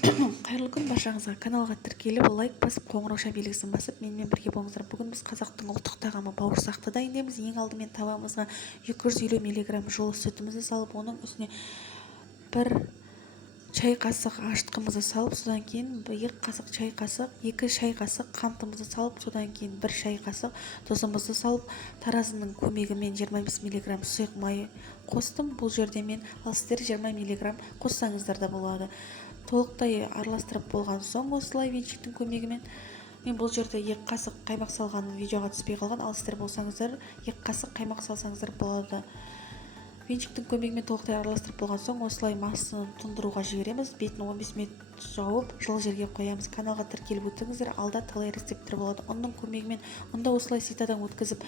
Қайырлы күн баршаңызға. Каналға тіркеліп, лайк басып, қоңырауша белгісін басып, менімен бірге болыңыздар. Бүгін біз қазақтың ұлттық тағамы бауырсақты дайындаймыз. Ең алдымен табамызға 250 мг жылы сүтімізді салып, оның үстіне бір шай қасық ашытқымызды салып, содан кейін 2 шай қасық қантымызды салып, содан кейін 1 шай қасық тұзымызды салып, таразының көмегімен 25 мг сұйық май қостым. Бұл жерде мен, ал сіздер 20 мг қоссаңыздар да болады. Толықтай араластырып болған соң, осылай венчиктің көмегімен, мен бұл жерде 2 қасық қаймақ салғаным видеоға түспей қалған, ал сіздер болсаңыздар 2 қасық қаймақ салсаңыздар болады. Венчиктің көмегімен толықтай араластырып болған соң, осылай массаны тұндыруға жібереміз. Бетін 15 минут жауып, жылы жерге қоямыз. Каналға тіркеліп өтіңіздер, алда талай рецепттер болады. Ұнның көмегімен, ұнда осылай ситадан өткізіп,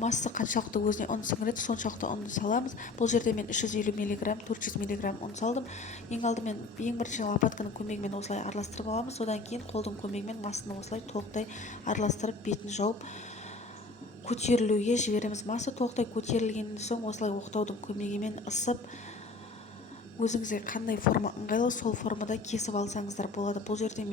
масса қаншалықты өзіне ұн сіңіреді, соншалықты ұнды саламыз. Бұл жерде мен 350 мг, 400 мг ұн салдым. Ең бірінші лопатканың көмегімен осылай араластырып аламыз. Содан кейін қолдың көмегімен массаны осылай толықтай араластырып, бетін жауып, көтерілуге жібереміз. Масса толықтай көтерілгеннен соң, осылай оқтаудың көмегімен ысып, өзіңізге қандай форма ыңғайлы, сол формада кесіп алсаңыздар болады. Бұл жерде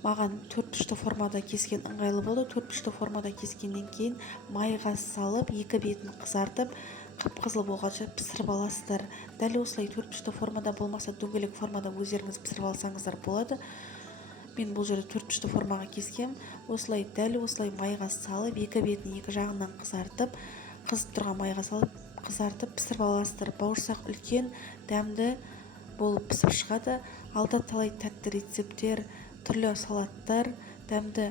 маған 4 бұрышты формада кескен ыңғайлы болды. 4 бұрышты формада кескеннен кейін майға салып, 2 бетін қызартып, қып-қызыл болғанша пісіріп аласыздар. Дәл осылай 4 бұрышты формада болмаса, дөңгелек формада өздеріңіз пісіріп алсаңыздар болады. Мен бұл жерде 4 бұрышты формаға кескем. Осылай дәл осылай майға салып, 2 бетін 2 жағынан қызартып, қызып тұрған майға салып, қызартып пісіріп аласыздар. Бауырсақ үлкен, дәмді болып пісіп шығады. Алда талай тәтті рецепттер, түрлі салаттар, дәмді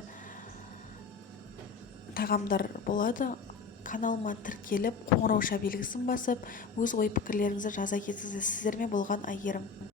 тағамдар болады. Каналыма тіркеліп, қоңырауша белгісін басып, өз ой-пікірлеріңізді жаза кетіңіздер. Сіздермен болған Айгерім.